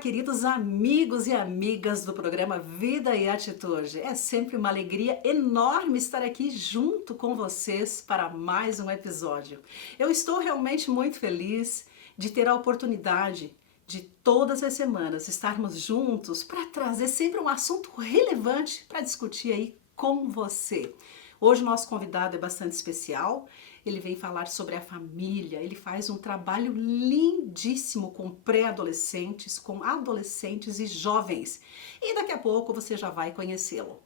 queridos amigos e amigas do programa Vida e Atitude. É sempre uma alegria enorme estar aqui junto com vocês para mais um episódio. Eu estou realmente muito feliz de ter a oportunidade de todas as semanas estarmos juntos para trazer sempre um assunto relevante para discutir aí com você. Hoje o nosso convidado é bastante especial, ele vem falar sobre a família, ele faz um trabalho lindíssimo com pré-adolescentes, com adolescentes e jovens. E daqui a pouco você já vai conhecê-lo.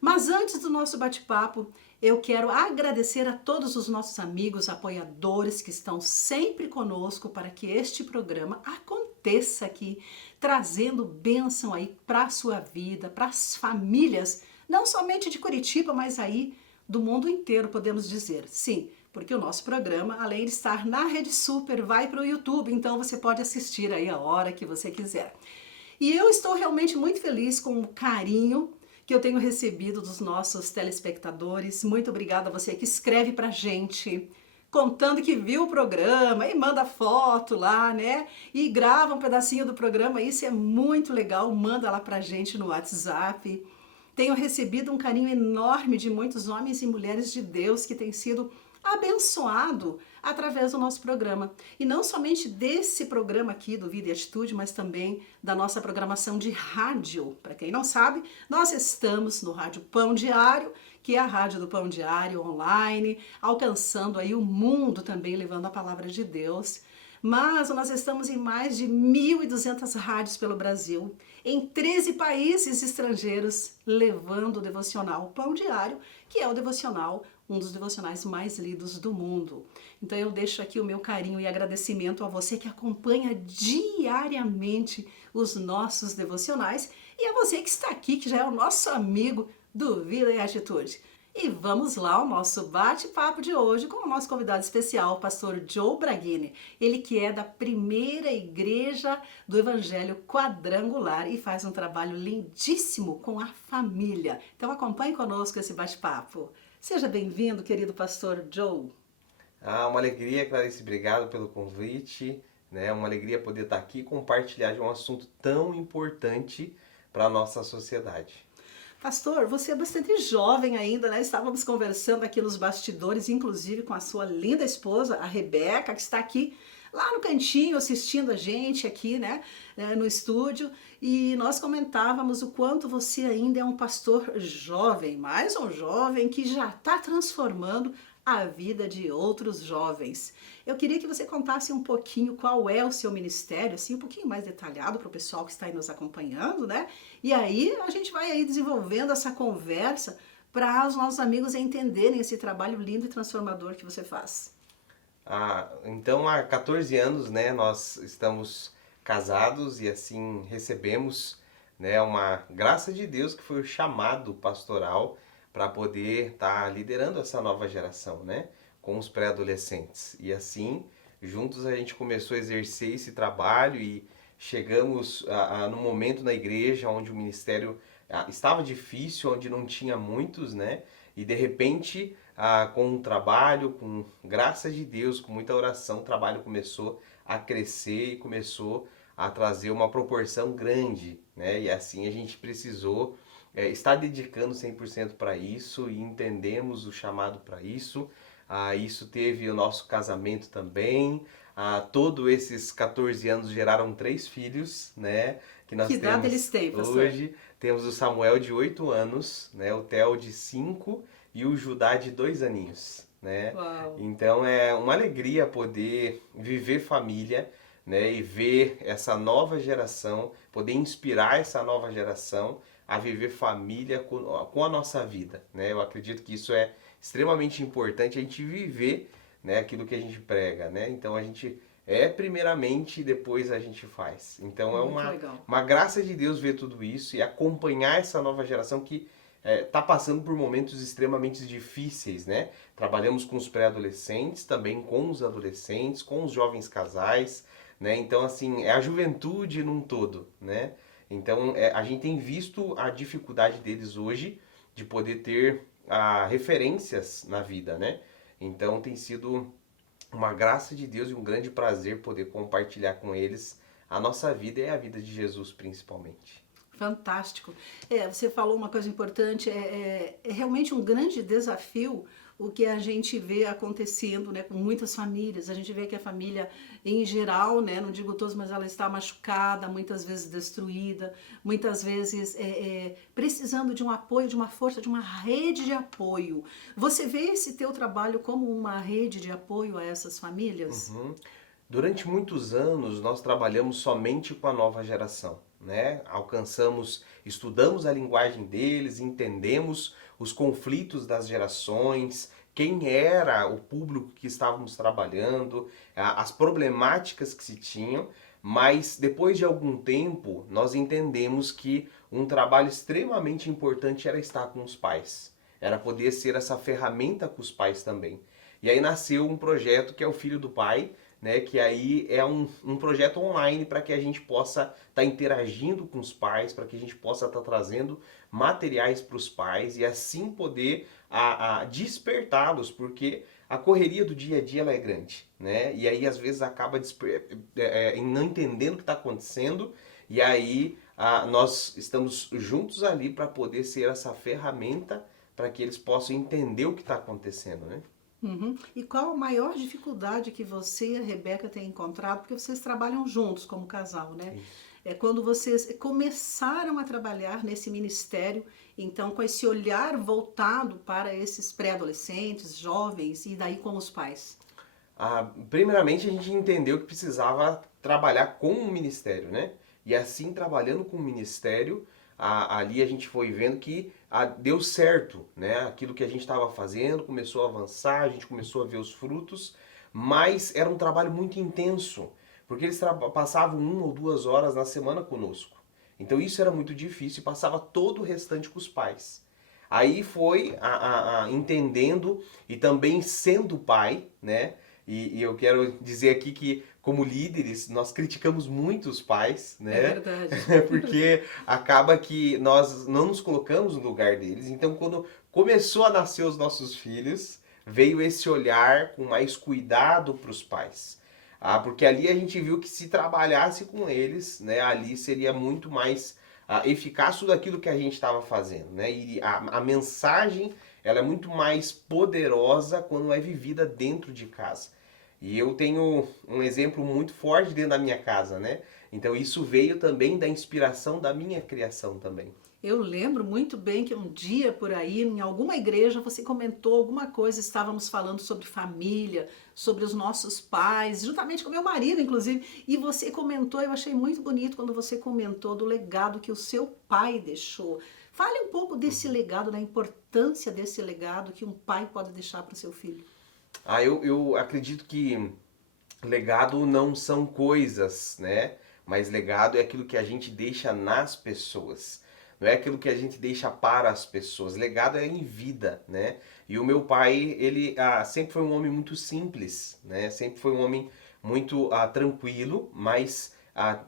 Mas antes do nosso bate-papo, eu quero agradecer a todos os nossos amigos, apoiadores que estão sempre conosco para que este programa aconteça aqui, trazendo bênção aí para a sua vida, para as famílias, não somente de Curitiba, mas aí do mundo inteiro, podemos dizer. Sim, porque o nosso programa, além de estar na Rede Super, vai para o YouTube, então você pode assistir aí a hora que você quiser. E eu estou realmente muito feliz com o carinho que eu tenho recebido dos nossos telespectadores. Muito obrigada a você que escreve pra gente, contando que viu o programa e manda foto lá, né? E grava um pedacinho do programa, isso é muito legal, manda lá pra gente no WhatsApp. Tenho recebido um carinho enorme de muitos homens e mulheres de Deus que têm sido abençoado através do nosso programa. E não somente desse programa aqui do Vida e Atitude, mas também da nossa programação de rádio. Para quem não sabe, nós estamos no Rádio Pão Diário, que é a rádio do Pão Diário online, alcançando aí o mundo também, levando a palavra de Deus. Mas nós estamos em mais de 1.200 rádios pelo Brasil, em 13 países estrangeiros, levando o devocional Pão Diário, que é o devocional, um dos devocionais mais lidos do mundo. Então eu deixo aqui o meu carinho e agradecimento a você que acompanha diariamente os nossos devocionais e a você que está aqui, que já é o nosso amigo do Vida e Atitude. E vamos lá ao nosso bate-papo de hoje com o nosso convidado especial, o pastor Joe Braghini. Ele que é da primeira igreja do Evangelho Quadrangular e faz um trabalho lindíssimo com a família. Então acompanhe conosco esse bate-papo. Seja bem-vindo, querido pastor Joe. Uma alegria, Clarice, obrigado pelo convite. É uma alegria poder estar aqui e compartilhar de um assunto tão importante para a nossa sociedade. Pastor, você é bastante jovem ainda, né? Estávamos conversando aqui nos bastidores, inclusive com a sua linda esposa, a Rebeca, que está aqui lá no cantinho assistindo a gente aqui, né, no estúdio, e nós comentávamos o quanto você ainda é um pastor jovem, mais um jovem que já está transformando a vida de outros jovens. Eu queria que você contasse um pouquinho qual é o seu ministério, assim, um pouquinho mais detalhado para o pessoal que está aí nos acompanhando, né? E aí a gente vai aí desenvolvendo essa conversa para os nossos amigos entenderem esse trabalho lindo e transformador que você faz. Então há 14 anos, né, nós estamos casados e assim recebemos, né, uma graça de Deus que foi o chamado pastoral para poder estar liderando essa nova geração, né, com os pré-adolescentes. E assim, juntos a gente começou a exercer esse trabalho e chegamos num momento na igreja onde o ministério estava difícil, onde não tinha muitos, né, e de repente com o trabalho, com graça de Deus, com muita oração, o trabalho começou a crescer e começou a trazer uma proporção grande, né? E assim a gente precisou estar dedicando 100% para isso e entendemos o chamado para isso. Isso teve o nosso casamento também. Todos esses 14 anos geraram 3 filhos, né? Que nós Que idade temos eles têm, pastor? hoje. Temos o Samuel de 8 anos, né? O Theo de 5 e o Judá de 2 aninhos, né? Uau. Então é uma alegria poder viver família, né? E ver essa nova geração, poder inspirar essa nova geração a viver família com a nossa vida, né? Eu acredito que isso é extremamente importante, a gente viver, né, aquilo que a gente prega, né? Então a gente primeiramente e depois a gente faz. Então é Muito legal. uma graça de Deus ver tudo isso e acompanhar essa nova geração que está passando por momentos extremamente difíceis, né? Trabalhamos com os pré-adolescentes, também com os adolescentes, com os jovens casais, né? Então, assim, é a juventude num todo, né? Então, a gente tem visto a dificuldade deles hoje de poder ter referências na vida, né? Então, tem sido uma graça de Deus e um grande prazer poder compartilhar com eles a nossa vida é a vida de Jesus principalmente. Fantástico. Você falou uma coisa importante, é realmente um grande desafio o que a gente vê acontecendo, né, com muitas famílias. A gente vê que a família, em geral, né, não digo todos, mas ela está machucada, muitas vezes destruída, muitas vezes precisando de um apoio, de uma força, de uma rede de apoio. Você vê esse teu trabalho como uma rede de apoio a essas famílias? Uhum. Durante muitos anos nós trabalhamos somente com a nova geração, né? Estudamos a linguagem deles, entendemos os conflitos das gerações, quem era o público que estávamos trabalhando, as problemáticas que se tinham, mas depois de algum tempo nós entendemos que um trabalho extremamente importante era estar com os pais, era poder ser essa ferramenta com os pais também. E aí nasceu um projeto que é o Filho do Pai, né, que aí é um projeto online para que a gente possa estar interagindo com os pais, para que a gente possa estar trazendo materiais para os pais e assim poder despertá-los, porque a correria do dia a dia ela é grande, né? E aí às vezes acaba não entendendo o que está acontecendo e aí nós estamos juntos ali para poder ser essa ferramenta para que eles possam entender o que está acontecendo, né? Uhum. E qual a maior dificuldade que você e a Rebeca têm encontrado? Porque vocês trabalham juntos como casal, né? Isso. É quando vocês começaram a trabalhar nesse ministério, então com esse olhar voltado para esses pré-adolescentes, jovens e daí com os pais. Primeiramente, a gente entendeu que precisava trabalhar com o ministério, né? E assim, trabalhando com o ministério, ali a gente foi vendo que deu certo, né? Aquilo que a gente estava fazendo começou a avançar, a gente começou a ver os frutos, mas era um trabalho muito intenso, porque eles passavam 1 ou 2 horas na semana conosco. Então isso era muito difícil e passava todo o restante com os pais. Aí foi entendendo e também sendo pai, né? E eu quero dizer aqui que, como líderes, nós criticamos muito os pais, É né? verdade. Porque acaba que nós não nos colocamos no lugar deles. Então, quando começou a nascer os nossos filhos, veio esse olhar com mais cuidado para os pais. Porque ali a gente viu que se trabalhasse com eles, né, ali seria muito mais eficaz tudo aquilo que a gente estava fazendo, né? E a mensagem ela é muito mais poderosa quando é vivida dentro de casa. E eu tenho um exemplo muito forte dentro da minha casa, né? Então isso veio também da inspiração da minha criação também. Eu lembro muito bem que um dia por aí, em alguma igreja, você comentou alguma coisa, estávamos falando sobre família, sobre os nossos pais, juntamente com meu marido, inclusive, e você comentou, eu achei muito bonito quando você comentou do legado que o seu pai deixou. Fale um pouco desse legado, da importância desse legado que um pai pode deixar para o seu filho. Eu acredito que legado não são coisas, né? Mas legado é aquilo que a gente deixa nas pessoas. Não é aquilo que a gente deixa para as pessoas. Legado é em vida, né? E o meu pai, ele sempre foi um homem muito simples, né? Sempre foi um homem muito tranquilo, mas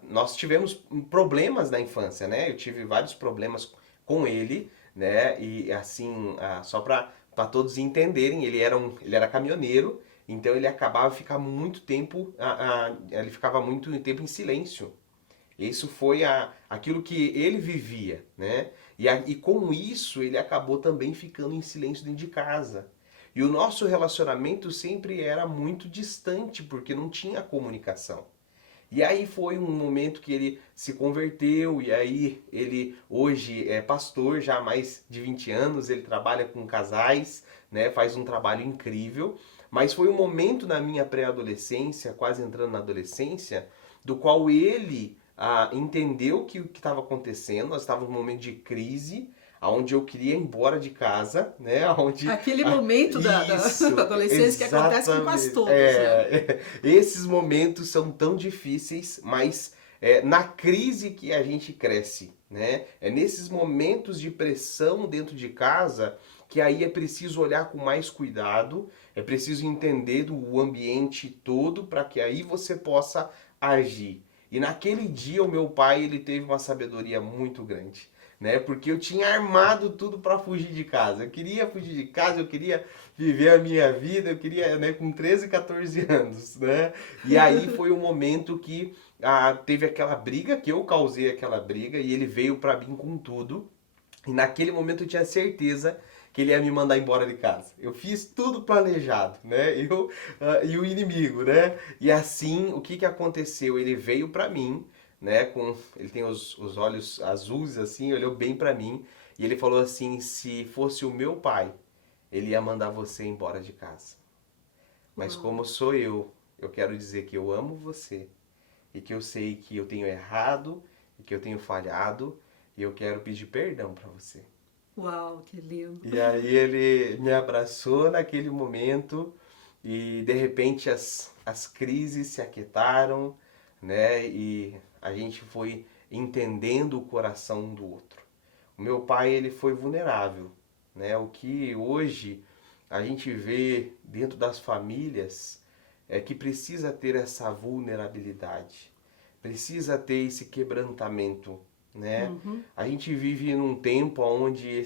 nós tivemos problemas na infância, né? Eu tive vários problemas com ele, né? E assim, só para todos entenderem, ele era caminhoneiro, então ele acabava ficar muito tempo, ele ficava muito tempo em silêncio. Isso foi aquilo que ele vivia, né? E com isso ele acabou também ficando em silêncio dentro de casa. E o nosso relacionamento sempre era muito distante, porque não tinha comunicação. E aí foi um momento que ele se converteu, e aí ele hoje é pastor, já há mais de 20 anos, ele trabalha com casais, né? Faz um trabalho incrível. Mas foi um momento na minha pré-adolescência, quase entrando na adolescência, do qual ele entendeu que o que estava acontecendo, nós estávamos num momento de crise, onde eu queria ir embora de casa, né? Onde, Aquele momento isso, da adolescência que acontece com quase exatamente. todos, né? Esses momentos são tão difíceis, mas na crise que a gente cresce, né? É nesses momentos de pressão dentro de casa que aí é preciso olhar com mais cuidado, é preciso entender o ambiente todo para que aí você possa agir. E naquele dia o meu pai ele teve uma sabedoria muito grande, né? Porque eu tinha armado tudo para fugir de casa. Eu queria fugir de casa, eu queria viver a minha vida, eu queria, né, com 13, 14 anos, né? E aí foi o momento que teve aquela briga, que eu causei aquela briga, e ele veio pra mim com tudo. E naquele momento eu tinha certeza que ele ia me mandar embora de casa. Eu fiz tudo planejado, né? E o inimigo, né? E assim, o que que aconteceu? Ele veio pra mim, né? Ele tem os olhos azuis assim, olhou bem pra mim e ele falou assim: se fosse o meu pai, ele ia mandar você embora de casa. Mas Uau. como sou eu quero dizer que eu amo você e que eu sei que eu tenho errado e que eu tenho falhado e eu quero pedir perdão pra você. Uau, que lindo. E aí ele me abraçou naquele momento e de repente as crises se aquietaram, né? E a gente foi entendendo o coração um do outro. O meu pai, ele foi vulnerável, né? O que hoje a gente vê dentro das famílias é que precisa ter essa vulnerabilidade, precisa ter esse quebrantamento, né? Uhum. A gente vive num tempo onde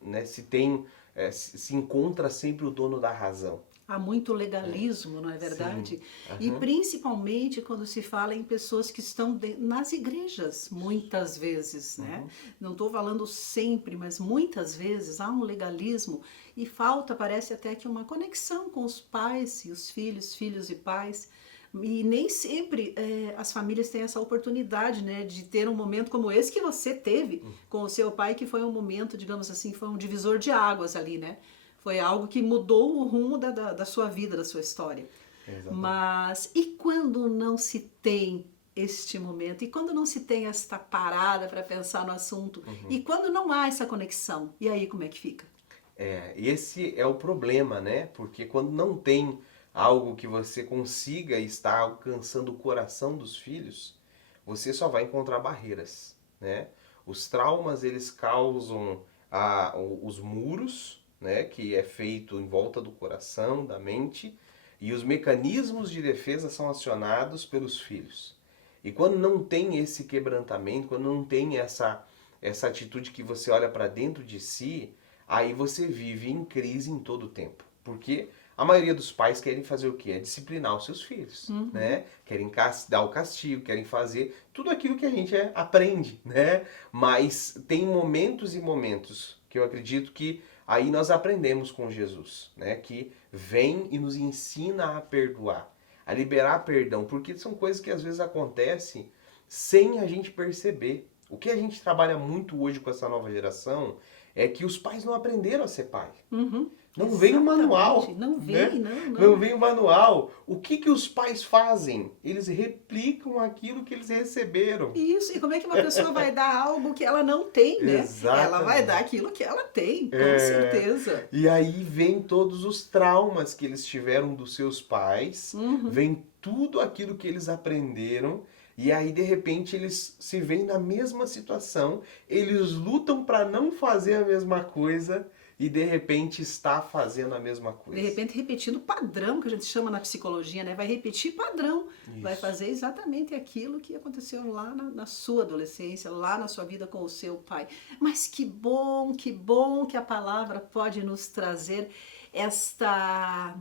né, se encontra sempre o dono da razão. Há muito legalismo, não é Sim. verdade? E Aham. principalmente quando se fala em pessoas que estão nas igrejas, muitas vezes, né? Uhum. Não estou falando sempre, mas muitas vezes há um legalismo e falta, parece até que uma conexão com os pais e os filhos, filhos e pais. E nem sempre as famílias têm essa oportunidade, né, de ter um momento como esse que você teve com o seu pai, que foi um momento, digamos assim, foi um divisor de águas ali, né? Foi algo que mudou o rumo da sua vida, da sua história. Exatamente. Mas e quando não se tem este momento? E quando não se tem esta parada para pensar no assunto? Uhum. E quando não há essa conexão? E aí como é que fica? Esse é o problema, né? Porque quando não tem algo que você consiga estar alcançando o coração dos filhos, você só vai encontrar barreiras, né? Os traumas, eles causam os muros, né? Que é feito em volta do coração, da mente, e os mecanismos de defesa são acionados pelos filhos. E quando não tem esse quebrantamento, quando não tem essa atitude que você olha para dentro de si, aí você vive em crise em todo o tempo. Porque a maioria dos pais querem fazer o quê? É disciplinar os seus filhos, Uhum. né? Querem dar o castigo, querem fazer tudo aquilo que a gente aprende, né? Mas tem momentos e momentos que eu acredito que aí nós aprendemos com Jesus, né? Que vem e nos ensina a perdoar, a liberar perdão, porque são coisas que às vezes acontecem sem a gente perceber. O que a gente trabalha muito hoje com essa nova geração é que os pais não aprenderam a ser pai. Uhum. Não vem o Exatamente. manual, Não né? vem, não, Não não. vem o manual. O que que os pais fazem? Eles replicam aquilo que eles receberam. Isso, e como é que uma pessoa vai dar algo que ela não tem, né? Ela vai dar Exatamente. aquilo que ela tem, com É, certeza. e aí vem todos os traumas que eles tiveram dos seus pais, Uhum. vem tudo aquilo que eles aprenderam, e aí de repente eles se veem na mesma situação, eles lutam para não fazer a mesma coisa e de repente está fazendo a mesma De coisa. repente repetindo padrão, que a gente chama na psicologia, né? Vai repetir padrão, vai Isso. fazer exatamente aquilo que aconteceu lá na sua adolescência, lá na sua vida com o seu pai. Mas que bom que a palavra pode nos trazer esta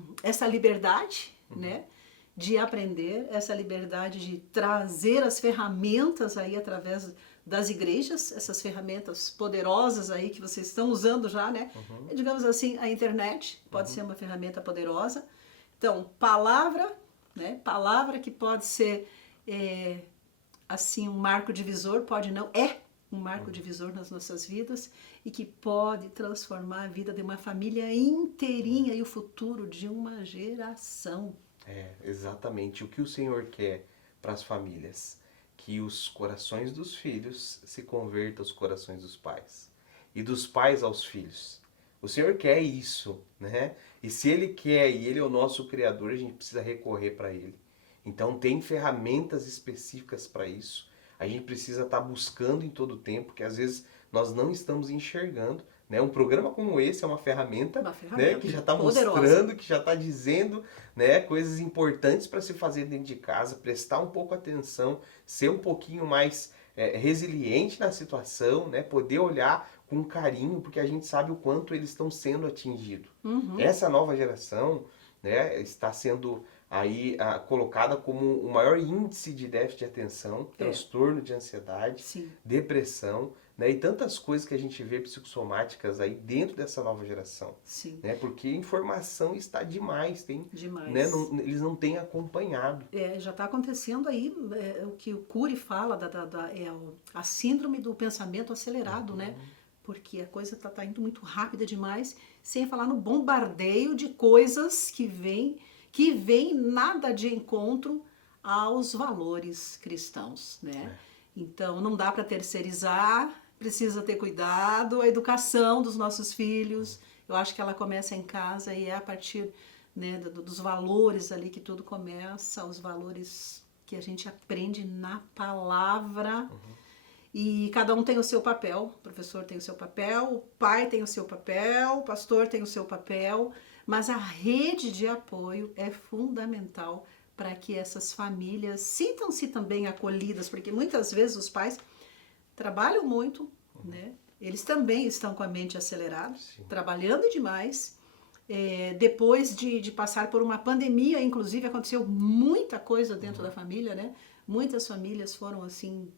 liberdade, né? De aprender, essa liberdade de trazer as ferramentas aí através das igrejas, essas ferramentas poderosas aí que vocês estão usando já, né? Uhum, Digamos assim, a internet pode uhum, ser uma ferramenta poderosa. Então, palavra, né? Palavra que pode ser assim um marco divisor, pode não, é um marco uhum. divisor nas nossas vidas e que pode transformar a vida de uma família inteirinha e o futuro de uma geração. Exatamente o que o Senhor quer para as famílias. Que os corações dos filhos se convertam aos corações dos pais. E dos pais aos filhos. O Senhor quer isso, né? E se Ele quer e Ele é o nosso Criador, a gente precisa recorrer para Ele. Então tem ferramentas específicas para isso. A gente precisa estar buscando em todo o tempo, que às vezes nós não estamos enxergando. Né? Um programa como esse é uma ferramenta, Uma né, que ferramenta já está poderosa. mostrando, que já está dizendo, né, coisas importantes para se fazer dentro de casa, prestar um pouco atenção, ser um pouquinho mais resiliente na situação, né, poder olhar com carinho, porque a gente sabe o quanto eles estão sendo atingidos. Uhum. Essa nova geração, né, está sendo aí colocada como o maior índice de déficit de atenção, transtorno de ansiedade, Sim. depressão, né, e tantas coisas que a gente vê psicossomáticas aí dentro dessa nova geração. Sim. Né, porque a informação está demais, Demais. Né, eles não têm acompanhado. Já está acontecendo aí o que o Cury fala, a síndrome do pensamento acelerado, né? Porque a coisa está indo muito rápida demais, sem falar no bombardeio de coisas que vem nada de encontro aos valores cristãos, né? Então não dá para terceirizar, precisa ter cuidado, a educação dos nossos filhos, eu acho que ela começa em casa e é a partir, né, dos valores ali que tudo começa, os valores que a gente aprende na palavra. E cada um tem o seu papel, o professor tem o seu papel, o pai tem o seu papel, o pastor tem o seu papel, mas a rede de apoio é fundamental para que essas famílias sintam-se também acolhidas, porque muitas vezes os pais trabalham muito, né? Eles também estão com a mente acelerada, trabalhando demais. Depois de passar por uma pandemia, inclusive, aconteceu muita coisa dentro da família, né? Muitas famílias foram assim,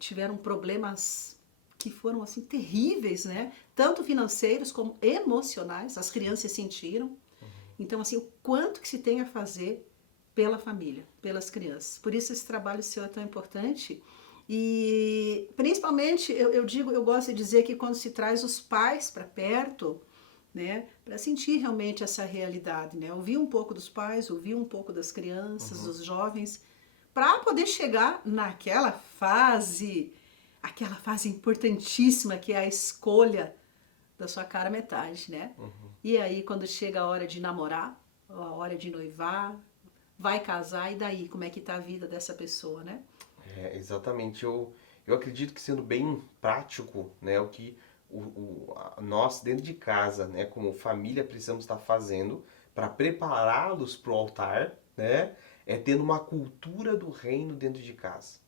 tiveram problemas que foram assim terríveis, né? Tanto financeiros como emocionais, as crianças sentiram. Então, assim, o quanto que se tem a fazer pela família, pelas crianças. Por isso esse trabalho seu é tão importante. E principalmente, eu gosto de dizer que quando se traz os pais para perto, né, para sentir realmente essa realidade, né? Ouvir um pouco dos pais, ouvir um pouco das crianças, dos jovens, para poder chegar naquela fase, aquela fase importantíssima que é a escolha da sua cara metade, né? E aí quando chega a hora de namorar, a hora de noivar, vai casar, e daí como é que tá a vida dessa pessoa, né? Exatamente. Eu acredito que, sendo bem prático, né, o que nós dentro de casa, né, como família, precisamos estar fazendo para prepará-los para o altar, né, é tendo uma cultura do reino dentro de casa.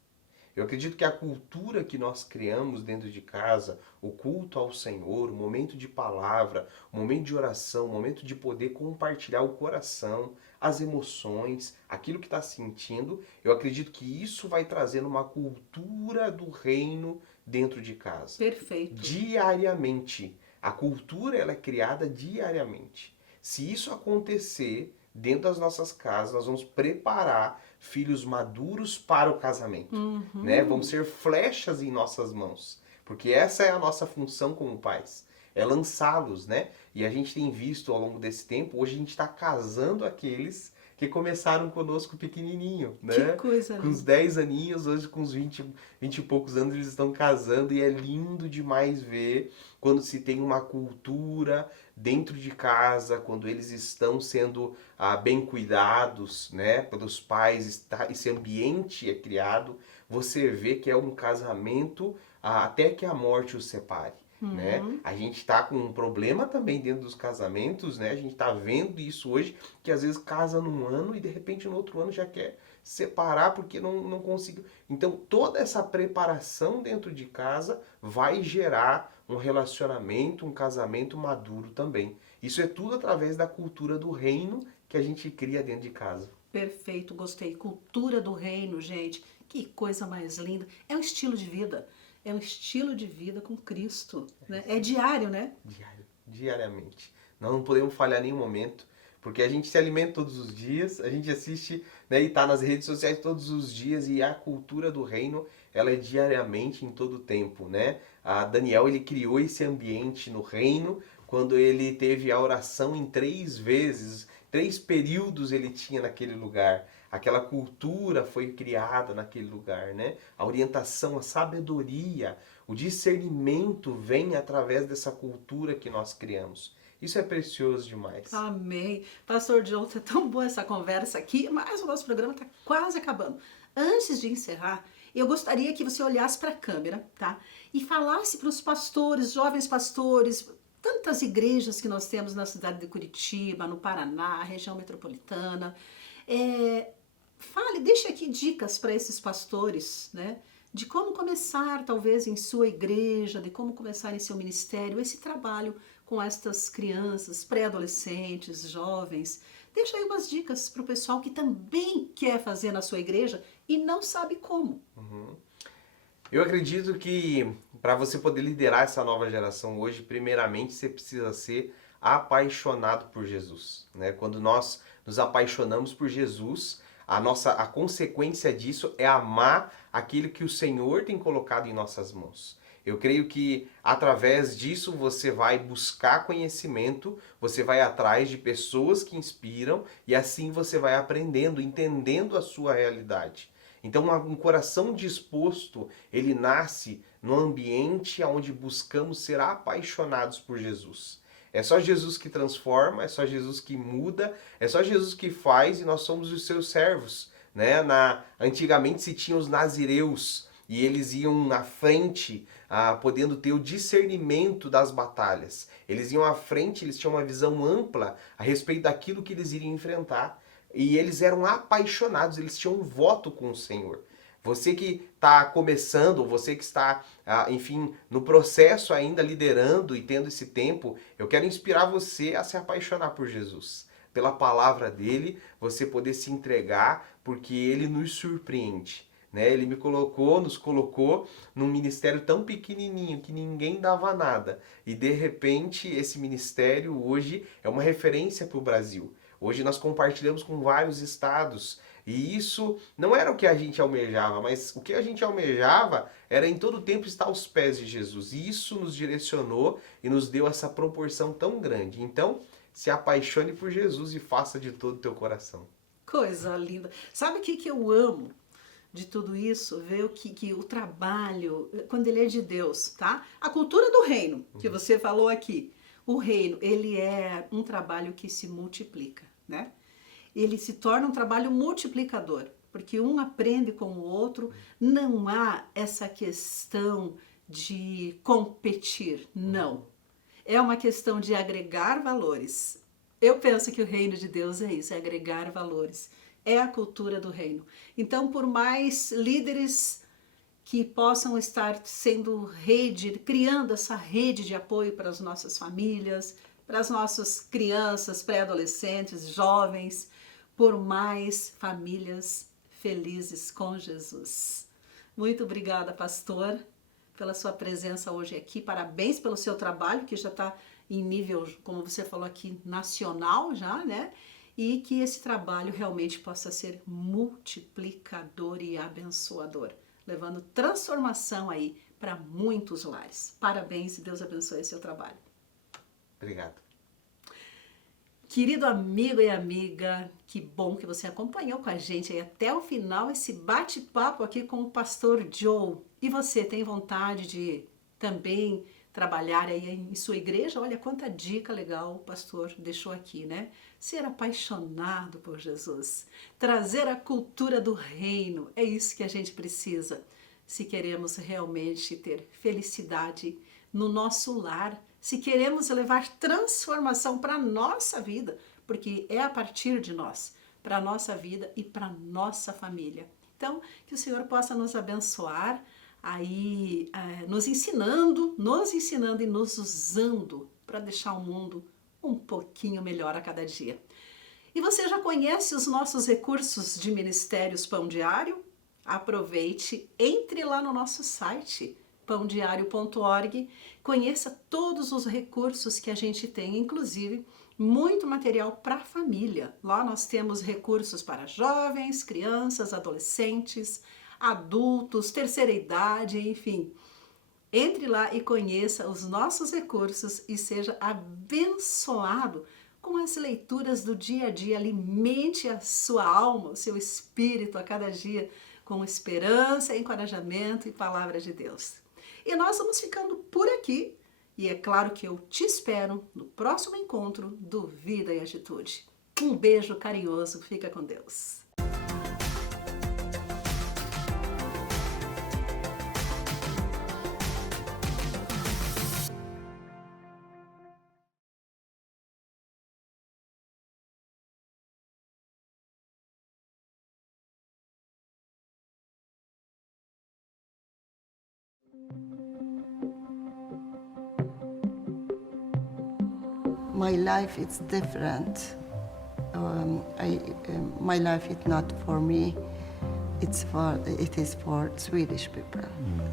Eu acredito que a cultura que nós criamos dentro de casa, o culto ao Senhor, o momento de palavra, o momento de oração, o momento de poder compartilhar o coração, as emoções, aquilo que está sentindo, eu acredito que isso vai trazendo uma cultura do reino dentro de casa. Perfeito. Diariamente. A cultura, ela é criada diariamente. Se isso acontecer dentro das nossas casas, nós vamos preparar filhos maduros para o casamento, né? Vão ser flechas em nossas mãos, porque essa é a nossa função como pais, é lançá-los, né? E a gente tem visto ao longo desse tempo, hoje a gente está casando aqueles que começaram conosco pequenininho, né? Que coisa, com uns 10 aninhos, hoje com uns 20 e poucos anos eles estão casando, e é lindo demais ver quando se tem uma cultura dentro de casa, quando eles estão sendo bem cuidados, né, pelos pais, esse ambiente é criado, você vê que é um casamento até que a morte os separe. Né? A gente está com um problema também dentro dos casamentos, né? A gente está vendo isso hoje, que às vezes casa num ano e de repente no outro ano já quer separar porque não conseguiu. Então toda essa preparação dentro de casa vai gerar um relacionamento, um casamento maduro também. Isso é tudo através da cultura do reino que a gente cria dentro de casa. Perfeito, gostei. Cultura do reino, gente. Que coisa mais linda. É um estilo de vida. É um estilo de vida com Cristo. Né? É diário, né? Diariamente. Nós não podemos falhar em nenhum momento, porque a gente se alimenta todos os dias, a gente assiste, né, e está nas redes sociais todos os dias, e a cultura do reino, ela é diariamente, em todo o tempo, né? Daniel, ele criou esse ambiente no reino quando ele teve a oração em 3 vezes, 3 períodos ele tinha naquele lugar. Aquela cultura foi criada naquele lugar, né? A orientação, a sabedoria, o discernimento vem através dessa cultura que nós criamos. Isso é precioso demais. Amém. Pastor John, tá tão boa essa conversa aqui, mas o nosso programa está quase acabando. Antes de encerrar, eu gostaria que você olhasse para a câmera, tá? E falasse para os pastores, jovens pastores, tantas igrejas que nós temos na cidade de Curitiba, no Paraná, região metropolitana. Fale, deixe aqui dicas para esses pastores, né? De como começar, talvez, em sua igreja, de como começar em seu ministério, esse trabalho com estas crianças, pré-adolescentes, jovens, Deixa aí umas dicas para o pessoal que também quer fazer na sua igreja e não sabe como. Eu acredito que para você poder liderar essa nova geração hoje, primeiramente você precisa ser apaixonado por Jesus, né? Quando nós nos apaixonamos por Jesus, a consequência disso é amar aquilo que o Senhor tem colocado em nossas mãos. Eu creio que através disso você vai buscar conhecimento, você vai atrás de pessoas que inspiram e assim você vai aprendendo, entendendo a sua realidade. Então, um coração disposto, ele nasce no ambiente onde buscamos ser apaixonados por Jesus. É só Jesus que transforma, é só Jesus que muda, é só Jesus que faz e nós somos os seus servos. Né? Antigamente se tinha os nazireus e eles iam na frente, podendo ter o discernimento das batalhas. Eles iam à frente, eles tinham uma visão ampla a respeito daquilo que eles iriam enfrentar. E eles eram apaixonados, eles tinham um voto com o Senhor. Você que está começando, você que está, enfim, no processo ainda liderando e tendo esse tempo, eu quero inspirar você a se apaixonar por Jesus. Pela palavra dele, você poder se entregar, porque ele nos surpreende. Né? Ele nos colocou num ministério tão pequenininho que ninguém dava nada. E de repente esse ministério hoje é uma referência para o Brasil. Hoje nós compartilhamos com vários estados e isso não era o que a gente almejava, mas o que a gente almejava era em todo tempo estar aos pés de Jesus. E isso nos direcionou e nos deu essa proporção tão grande. Então, se apaixone por Jesus e faça de todo o teu coração. Coisa linda. Sabe o que eu amo de tudo isso? Ver que o trabalho, quando ele é de Deus, tá? A cultura do reino, que você falou aqui. O reino, ele é um trabalho que se multiplica, né? Ele se torna um trabalho multiplicador, porque um aprende com o outro, não há essa questão de competir, não. É uma questão de agregar valores. Eu penso que o reino de Deus é isso, é agregar valores. É a cultura do reino. Então, por mais líderes que possam estar sendo criando essa rede de apoio para as nossas famílias, para as nossas crianças, pré-adolescentes, jovens, por mais famílias felizes com Jesus. Muito obrigada, pastor, pela sua presença hoje aqui. Parabéns pelo seu trabalho, que já está em nível, como você falou aqui, nacional já, né? E que esse trabalho realmente possa ser multiplicador e abençoador, levando transformação aí para muitos lares. Parabéns e Deus abençoe seu trabalho. Obrigado. Querido amigo e amiga, que bom que você acompanhou com a gente aí até o final esse bate-papo aqui com o pastor Joe. E você tem vontade de também trabalhar aí em sua igreja? Olha quanta dica legal o pastor deixou aqui, né? Ser apaixonado por Jesus, trazer a cultura do reino, é isso que a gente precisa se queremos realmente ter felicidade no nosso lar, se queremos levar transformação para a nossa vida, porque é a partir de nós, para a nossa vida e para a nossa família. Então, que o Senhor possa nos abençoar, aí nos ensinando e nos usando para deixar o mundo um pouquinho melhor a cada dia. E você já conhece os nossos recursos de Ministérios Pão Diário? Aproveite, entre lá no nosso site, pãodiario.org, conheça todos os recursos que a gente tem, inclusive muito material para a família. Lá nós temos recursos para jovens, crianças, adolescentes, adultos, terceira idade, enfim. Entre lá e conheça os nossos recursos e seja abençoado com as leituras do dia a dia. Alimente a sua alma, o seu espírito a cada dia com esperança, encorajamento e palavra de Deus. E nós vamos ficando por aqui. E é claro que eu te espero no próximo encontro do Vida e Atitude. Um beijo carinhoso. Fica com Deus. My life is different. my life is not for me. It is for Swedish people.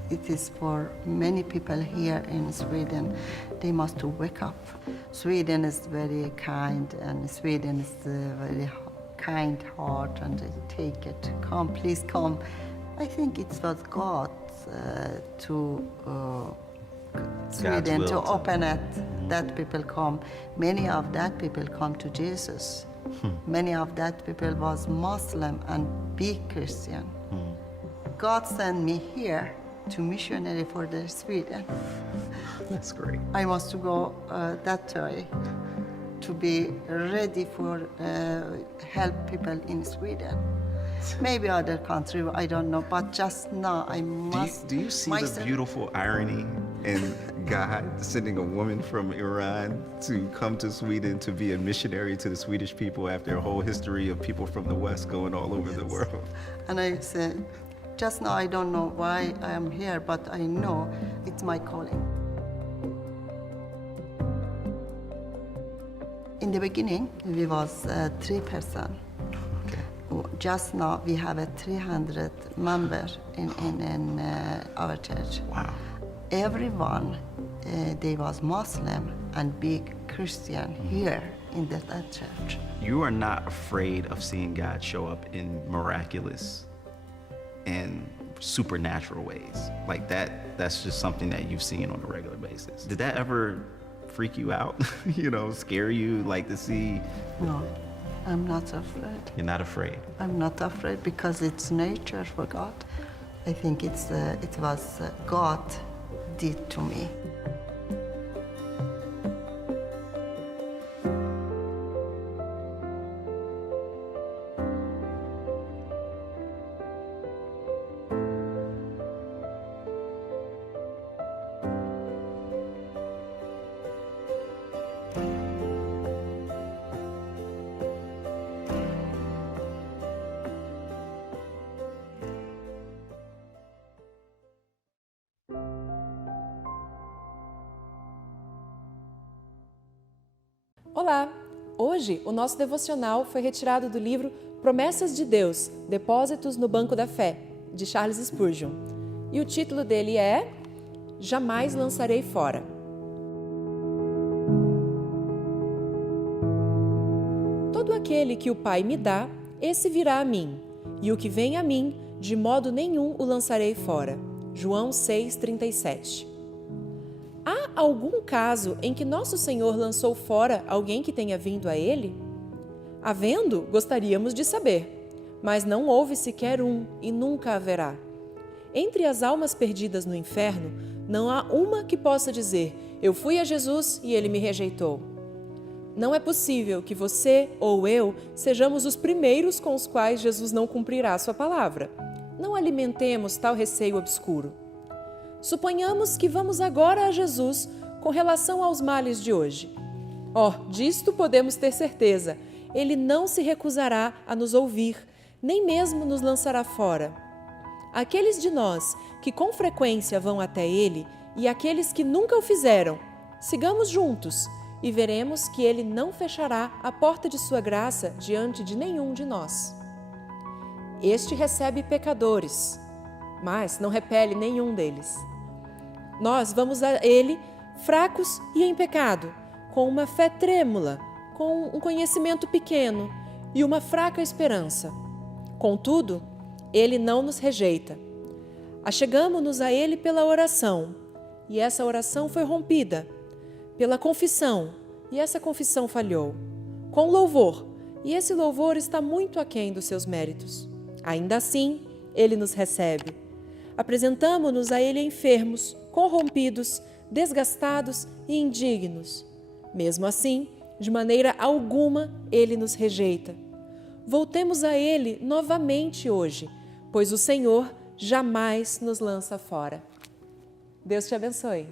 It is for many people here in Sweden. They must wake up. Sweden is very kind, and Sweden is very kind heart, and they take it. Come, please come. I think it was God to Sweden to open it, that people come. Many of that people come to Jesus. Many of that people was Muslim and big Christian. God sent me here to missionary for the Sweden. That's great. I must to go that way to be ready for help people in Sweden. Maybe other country, I don't know, but just now I must. Do you see the beautiful irony in God sending a woman from Iran to come to Sweden to be a missionary to the Swedish people after a whole history of people from the West going all over the world? And I said, just now I don't know why I am here, but I know it's my calling. In the beginning, we was 3%. Just now we have 300 members in our church. Wow. Everyone, they was Muslim and big Christian here in that church. You are not afraid of seeing God show up in miraculous and supernatural ways. Like that's just something that you've seen on a regular basis. Did that ever freak you out? Scare you, like to see? No. I'm not afraid. You're not afraid? I'm not afraid because it's nature for God. I think it was God did to me. Olá! Hoje o nosso devocional foi retirado do livro Promessas de Deus, Depósitos no Banco da Fé, de Charles Spurgeon. E o título dele é Jamais Lançarei Fora. Todo aquele que o Pai me dá, esse virá a mim, e o que vem a mim, de modo nenhum o lançarei fora. João 6,37. Há algum caso em que Nosso Senhor lançou fora alguém que tenha vindo a Ele? Havendo, gostaríamos de saber, mas não houve sequer um e nunca haverá. Entre as almas perdidas no inferno, não há uma que possa dizer, eu fui a Jesus e Ele me rejeitou. Não é possível que você ou eu sejamos os primeiros com os quais Jesus não cumprirá a sua palavra. Não alimentemos tal receio obscuro. Suponhamos que vamos agora a Jesus com relação aos males de hoje. Disto podemos ter certeza, Ele não se recusará a nos ouvir, nem mesmo nos lançará fora. Aqueles de nós que com frequência vão até Ele e aqueles que nunca o fizeram, sigamos juntos e veremos que Ele não fechará a porta de sua graça diante de nenhum de nós. Este recebe pecadores, mas não repele nenhum deles. Nós vamos a Ele fracos e em pecado, com uma fé trêmula, com um conhecimento pequeno e uma fraca esperança. Contudo, Ele não nos rejeita. Achegamo-nos a Ele pela oração, e essa oração foi rompida, pela confissão, e essa confissão falhou, com louvor, e esse louvor está muito aquém dos seus méritos. Ainda assim, Ele nos recebe. Apresentamo-nos a Ele enfermos, corrompidos, desgastados e indignos. Mesmo assim, de maneira alguma, Ele nos rejeita. Voltemos a Ele novamente hoje, pois o Senhor jamais nos lança fora. Deus te abençoe.